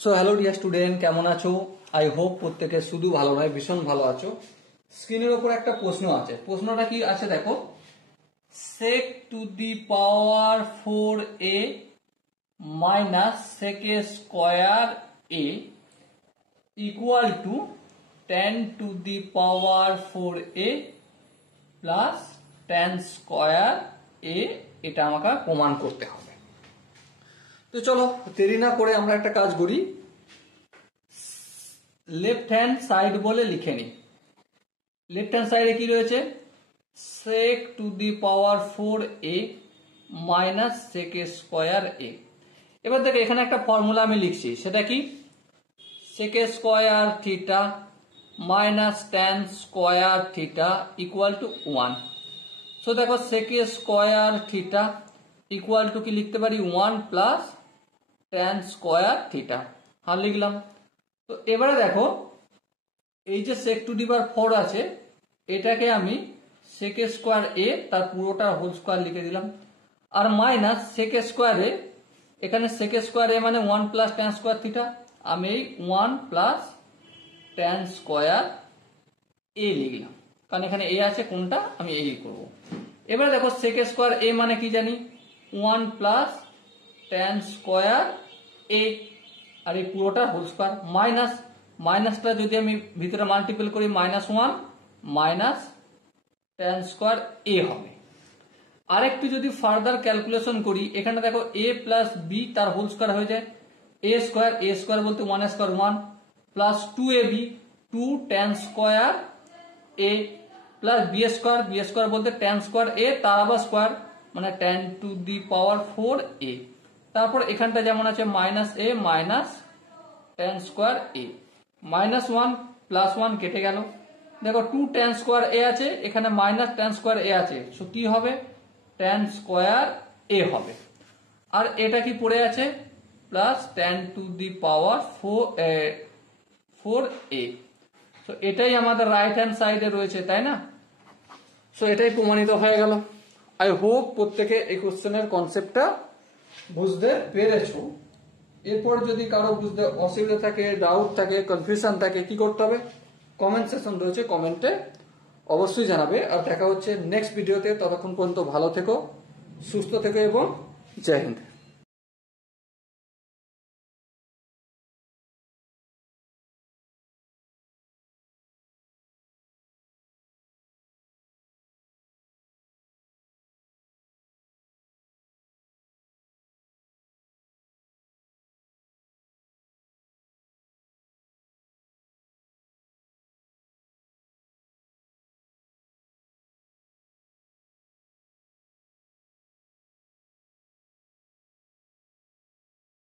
So hello dear student, কেমন আছো? I hope প্রত্যেকে শুধু ভালো নয়, ভীষণ ভালো আছো। স্ক্রিনের ওপর একটা প্রশ্ন আছে। প্রশ্নটা কি আছে দেখো, sec to the power 4a minus sec square a equal to 10 to the power 4a plus 10 square a, এটা আমাকে প্রমাণ করতে হবে। তো চলো দেরি না করে আমরা একটা কাজ করি, লেফট হ্যান্ড সাইড বলে লিখে নিই। লেফট হ্যান্ড সাইডে কি রয়েছে, sec to the power 4a minus sec square a। এবার দেখো এখানে একটা ফর্মুলা আমি লিখছি, সেটা কি, sec square theta minus tan square theta equal to 1। So দেখো sec square theta equal to কি লিখতে পারি, 1 প্লাস tan স্কয়ার থিটা। হ্যাঁ লিখলাম। তো এবারে দেখো এই যে sec টু দি পাওয়ার 4 আছে, এটাকে আমি sec স্কয়ার a তার পুরোটা হোল স্কয়ার লিখে দিলাম, আর মাইনাস sec স্কয়ার a, এখানে sec স্কয়ার a মানে 1 প্লাস tan স্কয়ার থিটা, আমি এই 1 প্লাস tan স্কয়ার a লিখলাম, কারণ এখানে a আছে, কোনটা আমি এই করব। এবারে দেখো sec স্কয়ার a মানে কি জানি, 1 প্লাস tan স্কয়ার a, আর এই পুরোটা হোল স্কয়ার, মাইনাস মাইনাসটা যদি আমি ভিতরে মাল্টিপল করি, minus 1 minus tan square a হবে। আরেকটু যদি ফার্দার ক্যালকুলেশন করি, এখানে দেখো a প্লাস b তার হোল স্কয়ার হয়ে যায়, a স্কয়ার বলতে 1 square 1 plus 2ab 2 tan square a plus b square বলতে tan স্কয়ার a তার আবার স্কয়ার মানে tan to the power 4a। তারপর এখানটা যেমন আছে minus a minus tan square a, minus 1 plus 1 কেটে গেল। দেখো 2 tan স্কয়ার a আছে, এখানে মাইনাস tan স্কয়ার a আছে, সো কি হবে, tan স্কয়ার a হবে। আর এটা কি পড়ে আছে, plus tan to the power 4a। So এটাই আমাদের রাইট হ্যান্ড সাইডে রয়েছে, তাই না? সো এটাই প্রমাণিত হয়ে গেল। আই হোপ প্রত্যেকে এই কোশ্চেনের কনসেপ্টটা বুঝতে পেরেছো। এরপর যদি কারো বুঝতে অসুবিধা থাকে, ডাউট থাকে, কনফিউশন থাকে, কি করতে হবে, কমেন্ট সেকশন রয়েছে, কমেন্টে অবশ্যই জানাবে। আর দেখা হচ্ছে নেক্সট ভিডিওতে। ততক্ষণ পর্যন্ত ভালো থেকো, সুস্থ থেকো এবং জয় হিন্দ।